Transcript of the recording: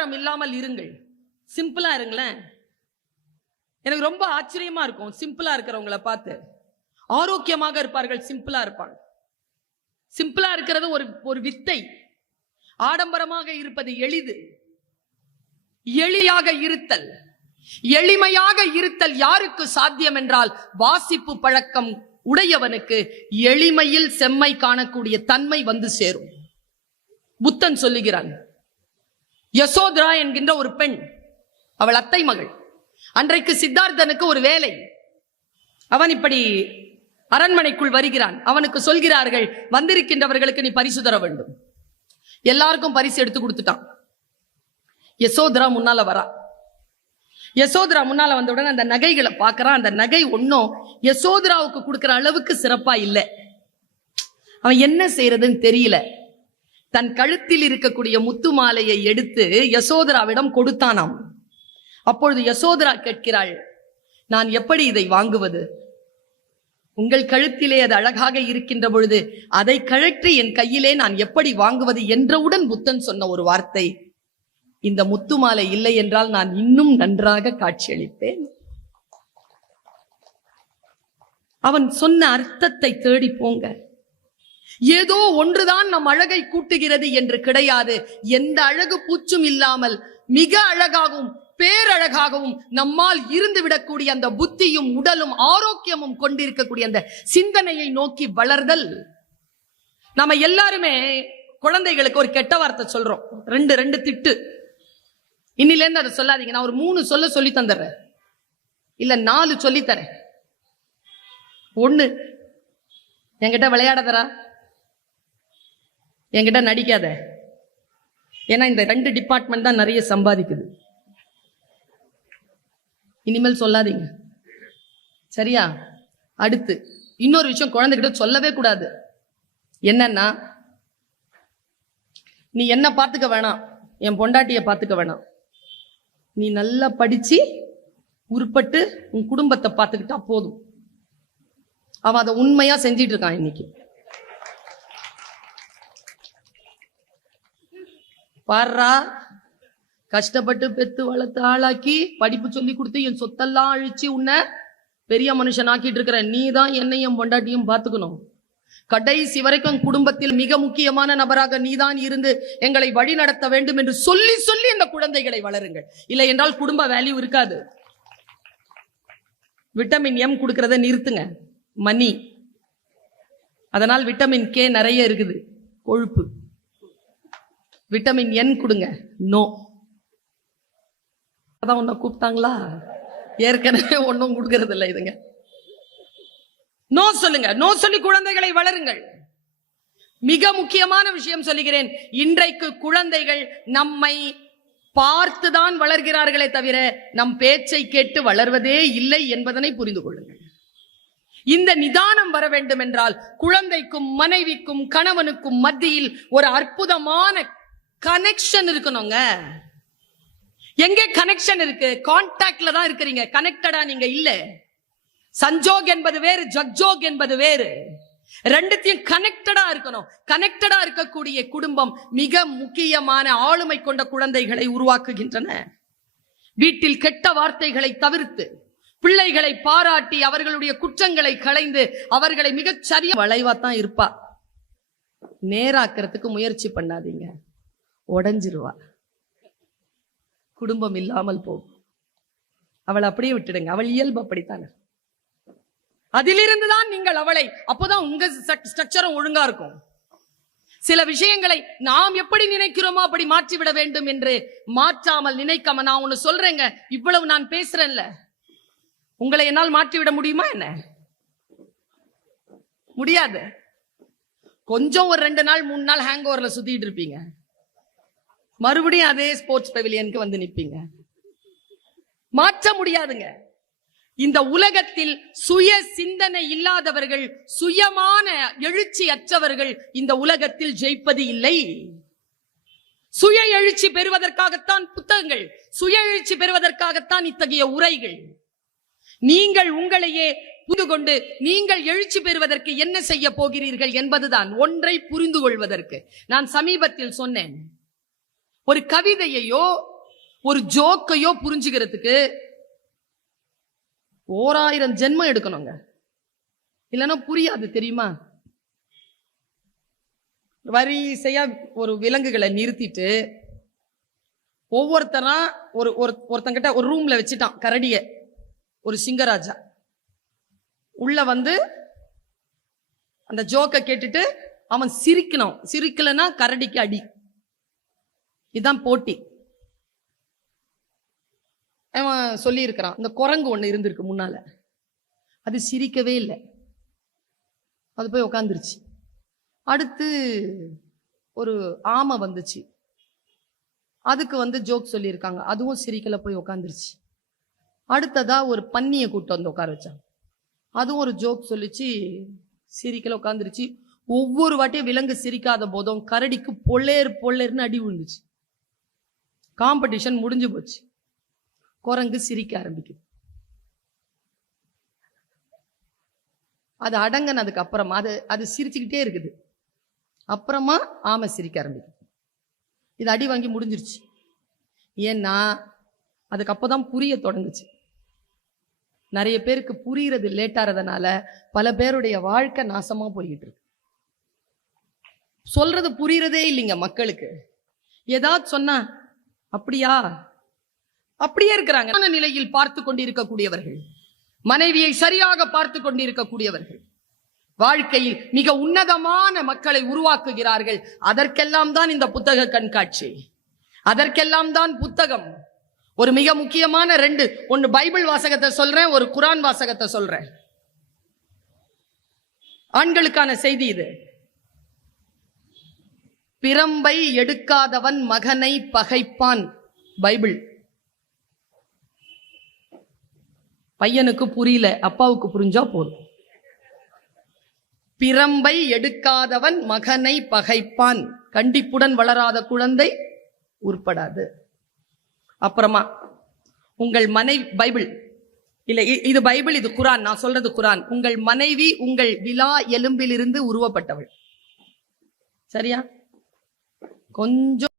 அகங்காரம் இல்லாமல் இருங்கள். சிம்பிளா இருங்களேன். எனக்கு ரொம்ப ஆச்சரியமா இருக்கும் சிம்பிளா இருக்கிறவங்கள பார்த்து. ஆரோக்கியமாக இருப்பார்கள் சிம்பிளா இருப்பாங்க. சிம்பிளா இருக்கிறது ஒரு ஒரு வித்தை. ஆடம்பரமாக இருப்பது எளிது. எளியாக இருத்தல். எளிமையாக இருத்தல் யாருக்கு சாத்தியம் என்றால் வாசிப்பு பழக்கம் உடையவனுக்கு எளிமையில் செம்மை காணக்கூடிய தன்மை வந்து சேரும். புத்தன் சொல்லுகிறான் யசோதரா என்கின்ற ஒரு பெண் அவள் அத்தை மகள். அன்றைக்கு சித்தார்த்தனுக்கு ஒரு வேலை. அவன் இப்படி அரண்மனைக்குள் வருகிறான். அவனுக்கு சொல்கிறார்கள் வந்திருக்கின்றவர்களுக்கு நீ பரிசு தர வேண்டும். எல்லாருக்கும் பரிசு எடுத்து கொடுத்துட்டான். யசோதரா முன்னால வரா. யசோதரா முன்னால வந்தவுடனே அந்த நகைகளை பார்க்கறான் அந்த நகை ஒன்னும் யசோதராவுக்கு கொடுக்குற அளவுக்கு சிறப்பா இல்லை. அவன் என்ன செய்யறதுன்னு தெரியல. தன் கழுத்தில் இருக்கக்கூடிய முத்து மாலையை எடுத்து யசோதராவிடம் கொடுத்தானாம். அப்பொழுது யசோதரா கேட்கிறாள் நான் எப்படி இதை வாங்குவது? உங்கள் கழுத்திலே அது அழகாக இருக்கின்ற பொழுது அதை கழற்றி என் கையிலே நான் எப்படி வாங்குவது? என்றவுடன் புத்தன் சொன்ன ஒரு வார்த்தை இந்த முத்து மாலை இல்லை என்றால் நான் இன்னும் நன்றாக காட்சியளிப்பேன். அவன் சொன்ன அர்த்தத்தை தேடி போங்க. ஏதோ ஒன்றுதான் நம் அழகை கூட்டுகிறது என்று கிடையாது. எந்த அழகு பூச்சும் இல்லாமல் மிக அழகாகவும் பேரழகாகவும் நம்மால் இருந்து விடக்கூடிய அந்த புத்தியும் உடலும் ஆரோக்கியமும் கொண்டிருக்கக்கூடிய அந்த சிந்தனையை நோக்கி வளர்தல். நம்ம எல்லாருமே குழந்தைகளுக்கு ஒரு கெட்ட வார்த்தை சொல்றோம். ரெண்டு ரெண்டு திட்டு. இன்னில இருந்து அதை சொல்லாதீங்க. நான் ஒரு மூணு சொல்ல சொல்லி தந்துடுறேன். இல்ல நாலு சொல்லி தரேன். ஒண்ணு என்கிட்ட விளையாடாதரா என்கிட்ட நடிக்காத. ஏன்னா இந்த ரெண்டு டிபார்ட்மெண்ட் தான் நிறைய சம்பாதிக்குது. இனிமேல் சொல்லாதீங்க. சரியா? அடுத்து இன்னொரு விஷயம் குழந்தைகிட்ட சொல்லவே கூடாது. என்னன்னா நீ என்ன பார்த்துக்க வேணாம். என் பொண்டாட்டிய பார்த்துக்க வேணாம். நீ நல்லா படிச்சு உருப்பட்டு உன் குடும்பத்தை பார்த்துக்கிட்டா போதும். அவன் அதை உண்மையா செஞ்சிட்டு இருக்கான் இன்னைக்கு. பாடுறா? கஷ்டப்பட்டு பெத்து வளர்த்து ஆளாக்கி படிப்பு சொல்லி கொடுத்து என் சொத்தெல்லாம் அழிச்சு உன்னை பெரிய மனுஷன் ஆக்கிட்டு இருக்கிற. நீ தான் என்னையும் பொண்டாட்டியும் பார்த்துக்கணும். கடைசி வரைக்கும் குடும்பத்தில் மிக முக்கியமான நபராக நீதான் இருந்து எங்களை வழி நடத்த வேண்டும் என்று சொல்லி சொல்லி இந்த குழந்தைகளை வளருங்கள். இல்லை என்றால் குடும்ப வேல்யூ இருக்காது. விட்டமின் எம் கொடுக்கறத நிறுத்துங்க. மணி. அதனால் விட்டமின் கே நிறைய இருக்குது. கொழுப்பு. விட்டமின் என் கொடுங்க. நோ அதான் உன்னை கூப்பிட்டாங்களா? ஏற்கனவே ஒன்றும் கொடுக்கறது இல்லை இதுங்க. நோ சொல்லுங்க. நோ சொல்லி குழந்தைகளை வளருங்கள். மிக முக்கியமான விஷயம் சொல்லுகிறேன். இன்றைக்கு குழந்தைகள் நம்மை பார்த்துதான் வளர்கிறார்களே தவிர நம் பேச்சை கேட்டு வளர்வதே இல்லை என்பதனை புரிந்து கொள்ளுங்கள். இந்த நிதானம் வர வேண்டும் என்றால் குழந்தைக்கும் மனைவிக்கும் கணவனுக்கும் மத்தியில் ஒரு அற்புதமான கனெக்ஷன் இருக்கணுங்க. எங்கே கனெக்ஷன் இருக்கு? கான்டாக்ட்ல தான் இருக்கிறீங்க. கனெக்டடா நீங்க இல்ல. சஞ்சோக் என்பது வேறு ஜக்ஜோக் என்பது வேறு. ரெண்டுத்தையும் கனெக்டடா இருக்கணும். கனெக்டடா இருக்கக்கூடிய குடும்பம் மிக முக்கியமான ஆளுமை கொண்ட குழந்தைகளை உருவாக்குகின்றன. வீட்டில் கெட்ட வார்த்தைகளை தவிர்த்து பிள்ளைகளை பாராட்டி அவர்களுடைய குற்றங்களை களைந்து அவர்களை மிகச் சரியா வளைவா தான் இருப்பா. நேராக்கிறதுக்கு முயற்சி பண்ணாதீங்க. உடஞ்சிருவா. குடும்பம் இல்லாமல் போகும். அவளை அப்படியே விட்டுடுங்க. அவள் இயல்பு அப்படித்தானே? அதிலிருந்து தான் நீங்கள் அவளை. அப்போதான் உங்க ஸ்ட்ரக்சரும் ஒழுங்கா இருக்கும். சில விஷயங்களை நாம் எப்படி நினைக்கிறோமோ அப்படி மாற்றிவிட வேண்டும் என்று மாற்றாமல் நினைக்காம நான் ஒண்ணு சொல்றேங்க. இவ்வளவு நான் பேசுறேன்ல. உங்களை என்னால் மாற்றிவிட முடியுமா என்ன? முடியாது. கொஞ்சம் ஒரு ரெண்டு நாள் மூணு நாள் ஹேங் ஓவர்ல சுத்திட்டு இருப்பீங்க. மறுபடியும் அதே ஸ்போர்ட்ஸ் பெவிலியனுக்கு வந்து நிப்பீங்க. மாற்ற முடியாதுங்க. இந்த உலகத்தில் சுய சிந்தனை இல்லாதவர்கள் சுயமான எழுச்சி அற்றவர்கள் இந்த உலகத்தில் ஜெயிப்பது இல்லை. சுய எழுச்சி பெறுவதற்காகத்தான் புத்தகங்கள் சுய எழுச்சி பெறுவதற்காகத்தான் இத்தகைய உரைகள். நீங்கள் உங்களையே புரிந்து கொண்டு நீங்கள் எழுச்சி பெறுவதற்கு என்ன செய்ய போகிறீர்கள் என்பதுதான் ஒன்றை புரிந்து கொள்வதற்கு. நான் சமீபத்தில் சொன்னேன். ஒரு கவிதையையோ ஒரு ஜோக்கையோ புரிஞ்சுக்கிறதுக்கு ஓராயிரம் ஜென்மம் எடுக்கணுங்க. இல்லைன்னா புரியாது தெரியுமா? வரிசையா ஒரு விலங்குகளை நிறுத்திட்டு ஒவ்வொருத்தரா ஒரு ஒருத்தங்கிட்ட ஒரு ரூம்ல வச்சுட்டான் கரடிய. ஒரு சிங்கராஜா. உள்ள வந்து அந்த ஜோக்கை கேட்டுட்டு அவன் சிரிக்கணும். சிரிக்கலன்னா கரடிக்கு அடி. இதுதான் போட்டி. அவன் சொல்லியிருக்கிறான் இந்த குரங்கு ஒன்று இருந்திருக்கு முன்னால. அது சிரிக்கவே இல்லை. அது போய் உக்காந்துருச்சு. அடுத்து ஒரு ஆமை வந்துச்சு. அதுக்கு வந்து ஜோக் சொல்லியிருக்காங்க. அதுவும் சிரிக்கல போய் உக்காந்துருச்சு. அடுத்ததா ஒரு பன்னியை கூட்டு வந்து உட்கார வச்சாங்க அதுவும் ஒரு ஜோக் சொல்லிச்சு சிரிக்கல உட்காந்துருச்சு ஒவ்வொரு வாட்டியும் விலங்கு சிரிக்காத போதும் கரடிக்கு பொள்ளேர் பொள்ளேர்னு அடி விழுந்துச்சு. காம்படிஷன் முடிஞ்சு போச்சு. குரங்கு சிரிக்க ஆரம்பிக்குது. அது அடங்கினதுக்கு அப்புறமா அது அது சிரிச்சுக்கிட்டே இருக்குது. அப்புறமா ஆமை சிரிக்க ஆரம்பிக்குது. இது அடி வாங்கி முடிஞ்சிருச்சு. ஏன்னா அதுக்கு அப்போதான் புரிய தொடங்குச்சு. நிறைய பேருக்கு புரியறது லேட்டாகிறதுனால பல பேருடைய வாழ்க்கை நாசமாக போய்கிட்டு இருக்கு. சொல்றது புரியறதே இல்லைங்க மக்களுக்கு. ஏதாவது சொன்னா அப்படியா? அப்படியே இருக்கிறாங்க. நிலையில் பார்த்து கொண்டிருக்கக்கூடியவர்கள். மனைவியை சரியாக பார்த்து கொண்டிருக்கக்கூடியவர்கள். வாழ்க்கையில் மிக உன்னதமான மக்களை உருவாக்குகிறார்கள். அதற்கெல்லாம் தான் இந்த புத்தக கண்காட்சி. அதற்கெல்லாம் தான் புத்தகம். ஒரு மிக முக்கியமான ரெண்டு. ஒன்னு பைபிள் வாசகத்தை சொல்றேன் ஒரு குரான் வாசகத்தை சொல்றேன். ஆண்களுக்கான செய்தி இது. பிரம்பை எடுக்காதவன் மகனை பகைப்பான். பைபிள். பையனுக்கு புரியல அப்பாவுக்கு புரிஞ்சா போதும். பிரம்பை எடுக்காதவன் மகனை பகைப்பான். கண்டிப்புடன் வளராத குழந்தை உருப்படாது. அப்புறமா உங்கள் மனைவி பைபிள். இல்ல இது பைபிள் இது குரான். நான் சொல்றது குரான். உங்கள் மனைவி உங்கள் விலா எலும்பிலிருந்து உருவப்பட்டவள். சரியா? கொஞ்சம்